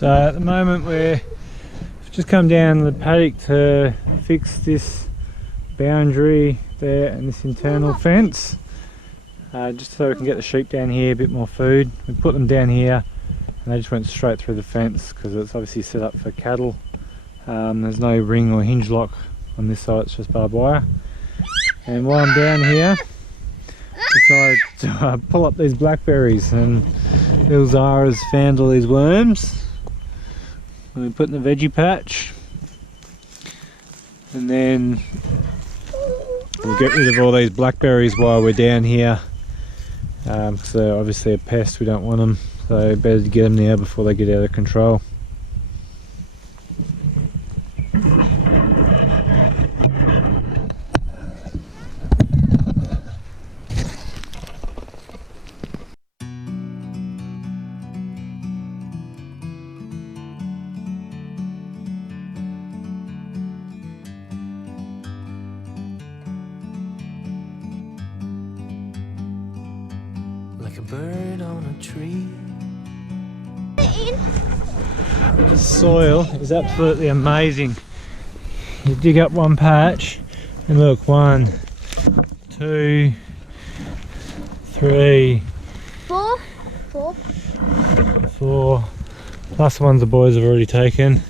So at the moment we've just come down the paddock to fix this boundary there and this internal fence, just so we can get the sheep down here, a bit more food. We put them down here and they just went straight through the fence because it's obviously set up for cattle. There's no ring or hinge lock on this side, it's just barbed wire. And while I'm down here, decided to pull up these blackberries, and little Zara's found all these worms and we put in the veggie patch, and then we'll get rid of all these blackberries while we're down here, because they're obviously a pest, we don't want them, so better to get them now before they get out of control. Like a bird on a tree. The soil is absolutely amazing. You dig up one patch and look, 1, 2, 3, 4. plus the ones the boys have already taken.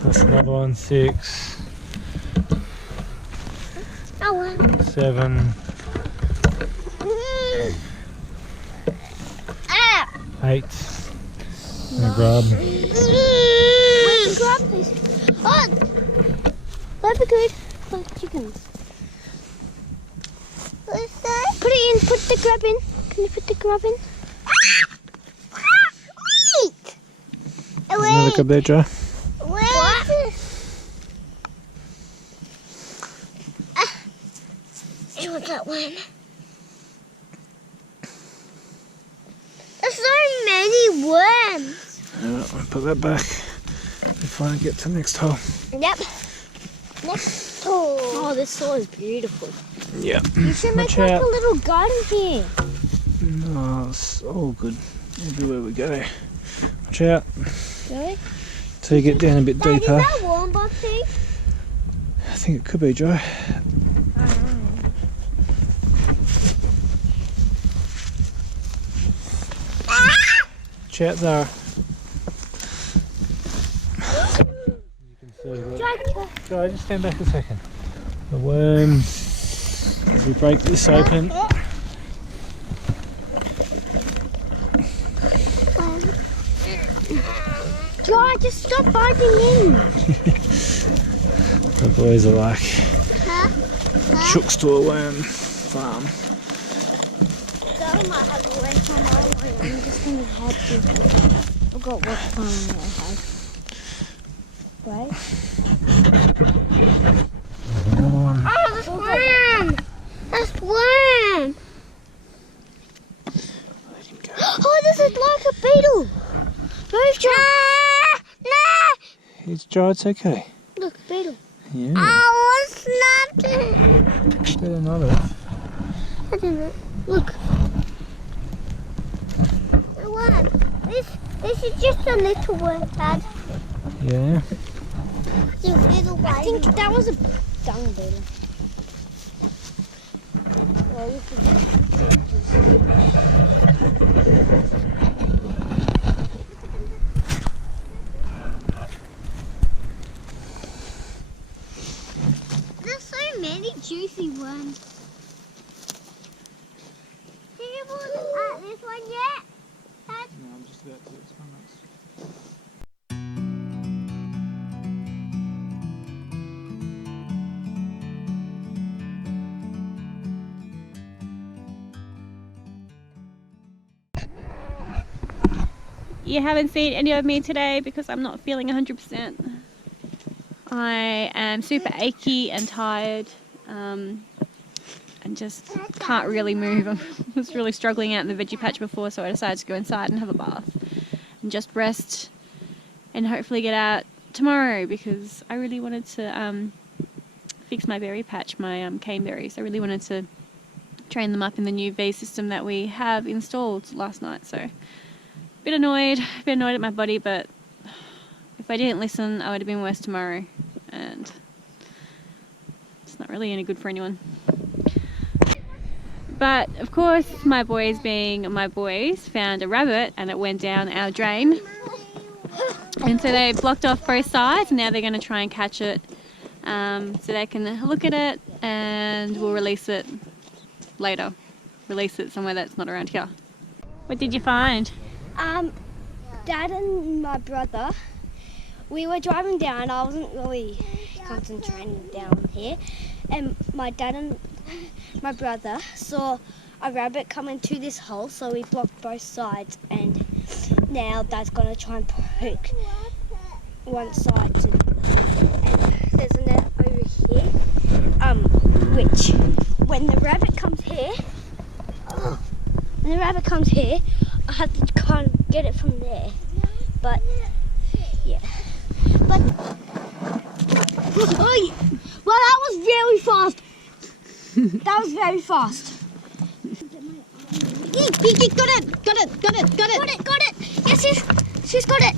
Plus another one, 6, 7, 8. And grub. Where's the grub, please? Oh! That'd be good for chickens. What's that? Put it in, put the grub in. Can you put the grub in? Wait! Another grub there, Joe. What? You want that one? There's so many worms. Alright, I'll put that back before I get to the next hole. Yep. Next hole. Oh, this soil is beautiful. Yep. You should make like a little garden here. No, it's all good everywhere we go. Watch out. Really? Till you get down a bit Dad, deeper. Is that a warm box thing? I think it could be, Joe. Watch out, Zara. You can see that. Joe, just stand back a second. The worms, as we break this open. Joe, just stop biting in. The boys are like Huh? chooks to a worm farm. That might have a worm farm. I'm just going to head to. I forgot what farm I have. Right? Another one. Oh, that's worm! That's worm! Let him go. Oh, this is like a beetle! Move, Joe! No! It's Joe, it's okay. Look, beetle. Yeah. I was snapped. Better not have. I don't know. Look. The worm. This is just a little worm, Dad. Yeah. I think that was a dung beetle. Well, you There's so many juicy ones. Did you put this one yet? Dad? No, I'm just about to do this one next. You haven't seen any of me today because I'm not feeling 100%. I am super achy and tired, and just can't really move. I was really struggling out in the veggie patch before, so I decided to go inside and have a bath and just rest and hopefully get out tomorrow, because I really wanted to fix my berry patch, my cane berries. I really wanted to train them up in the new V system that we have installed last night. So bit annoyed at my body, but if I didn't listen, I would have been worse tomorrow, and it's not really any good for anyone. But of course, my boys being my boys found a rabbit and it went down our drain, and so they blocked off both sides, and now they're going to try and catch it, so they can look at it, and we'll release it later. Release it somewhere that's not around here. What did you find? Dad and my brother, we were driving down. I wasn't really concentrating down here, and my dad and my brother saw a rabbit come into this hole, so we blocked both sides, and now Dad's gonna try and poke one side to, and there's a net over here, which when the rabbit comes here, I have to kind of get it from there, but yeah, but oh, well, that was very fast. That was very fast. Got it. Yes, she's got it.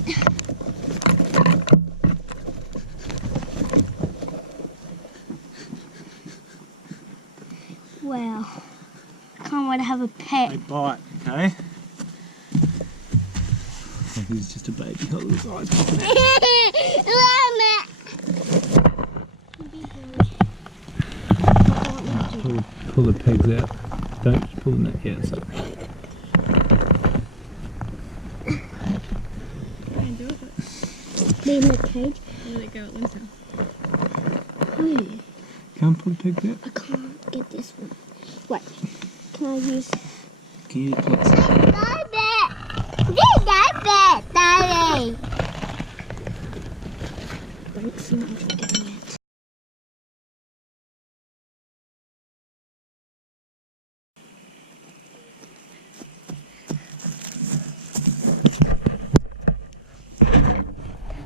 Wow, can't wait to have a pet. They bite, okay? He's just a baby. Hold his eyes popping out. Pull the pegs out. Don't pull the net yet. So. Be in the cage. Let it go at winter. Can't pull the pegs out? I can't get this one. Wait, can I use... Can you pull it? Daddy! Wait, someone's getting it.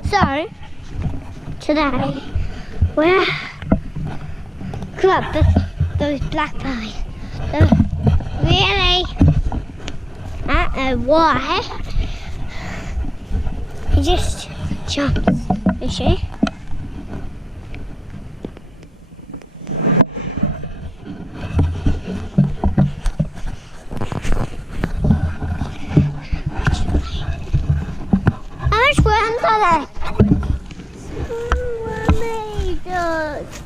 So, today, we're got those blackberries. Really? I don't know why. He just jumps, you see? How much worms are there?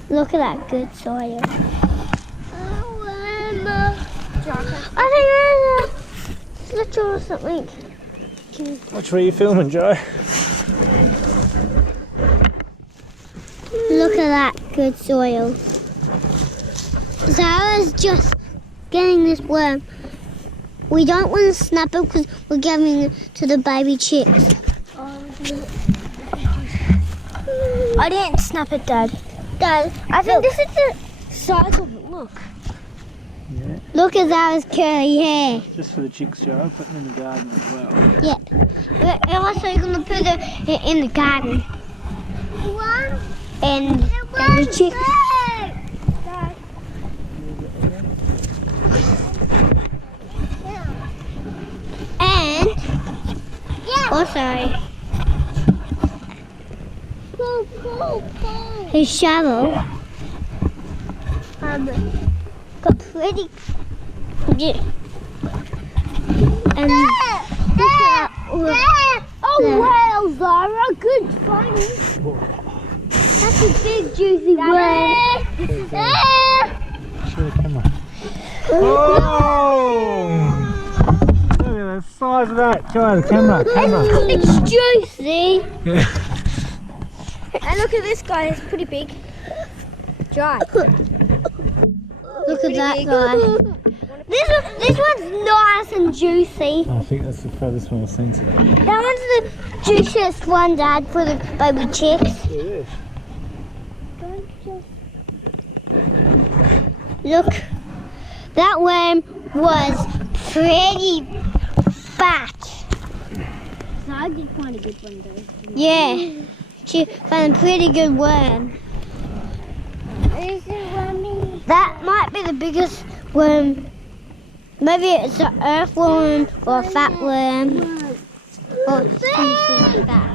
Look at that good soil. I think there's a little or something. Watch where you're filming, Joe. Look at that good soil. Zara's just getting this worm. We don't want to snap it because we're giving it to the baby chicks. I didn't snap it, Dad. Dad, I think this is the size of it. Look. Yeah. Look at Zara's curly hair. Just for the chicks, Joe. Put them in the garden as well. Yeah. We're also going to put it in the garden. And the chicks. And also his shovel got pretty good. And oh wow, Zara, good finding. That's a big juicy worm. Show the camera. Oh! Look at the size of that. Show the camera. It's juicy. Yeah. And look at this guy, it's pretty big. Dry. Look at that guy. This one's nice and juicy. I think that's the furthest one I've seen today. That one's the juiciest one, Dad, for the baby chicks. It is. Look, that worm was pretty fat. So I did find a good one though. Yeah, she found a pretty good worm. Is it wormy? That might be the biggest worm. Maybe it's an earthworm or a fat worm. Oh, something like that.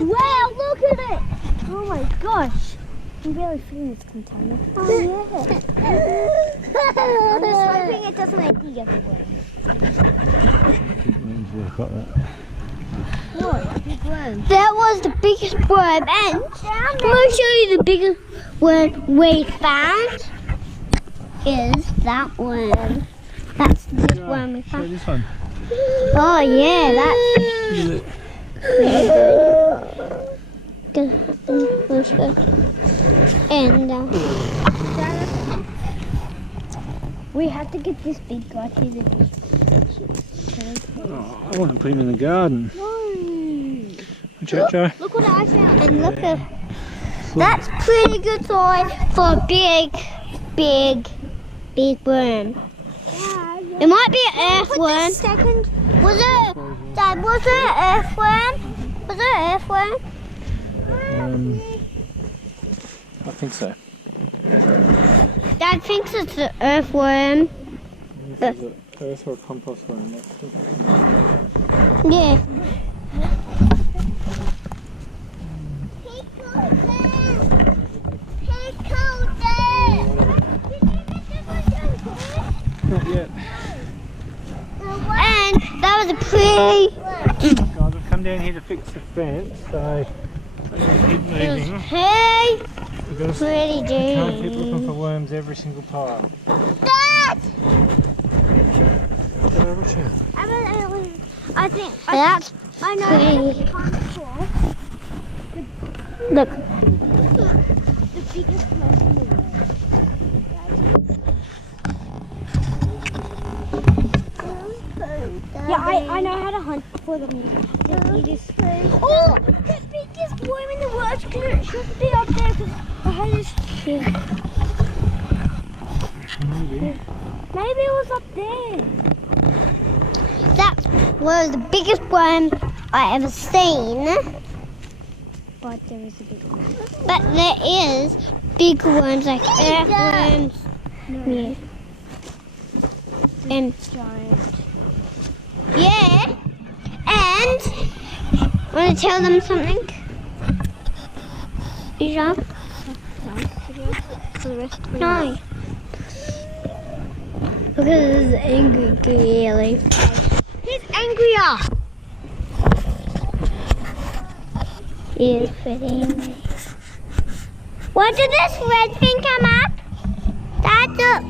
Wow, look at it! Oh my gosh. I'm really feeling this container. Oh yeah. I'm just hoping it doesn't like the other way. What? Big worm. That was the biggest worm, and I'm going to show you the biggest worm we found. Is that one? That's this worm we So found. this one. Oh yeah, that's. And we have to get this big guy to the beach. Oh, I want to put him in the garden. No. Watch out, Joe. Look what I found. And look at that's pretty good size for a big worm. It might be an earthworm. Was it? Dad, was it an earthworm? Was it an earthworm? I think so. Dad thinks it's an earthworm. This is an earth or a compost worm. Yeah. Not yet. And that was a pretty. Guys, I've come down here to fix the fence, so I'm going to keep moving. Hey, We've got to pretty can't keep looking dude. for worms every single pile. Dad! I think that's I know. Look. The biggest worm in the world. Yeah, I know how to hunt for them. You just oh, the biggest worm in the world. It shouldn't be up there because I had this. Maybe it was up there. That was the biggest worm I ever seen. But there is a big one. But there is big worms like earthworms. No. Yeah. And giant. Yeah. And want to tell them something? You sure? For the rest of the no. Because he's angry, clearly. He's angrier. He is pretty angry. Where did this red thing come up? Dad, look.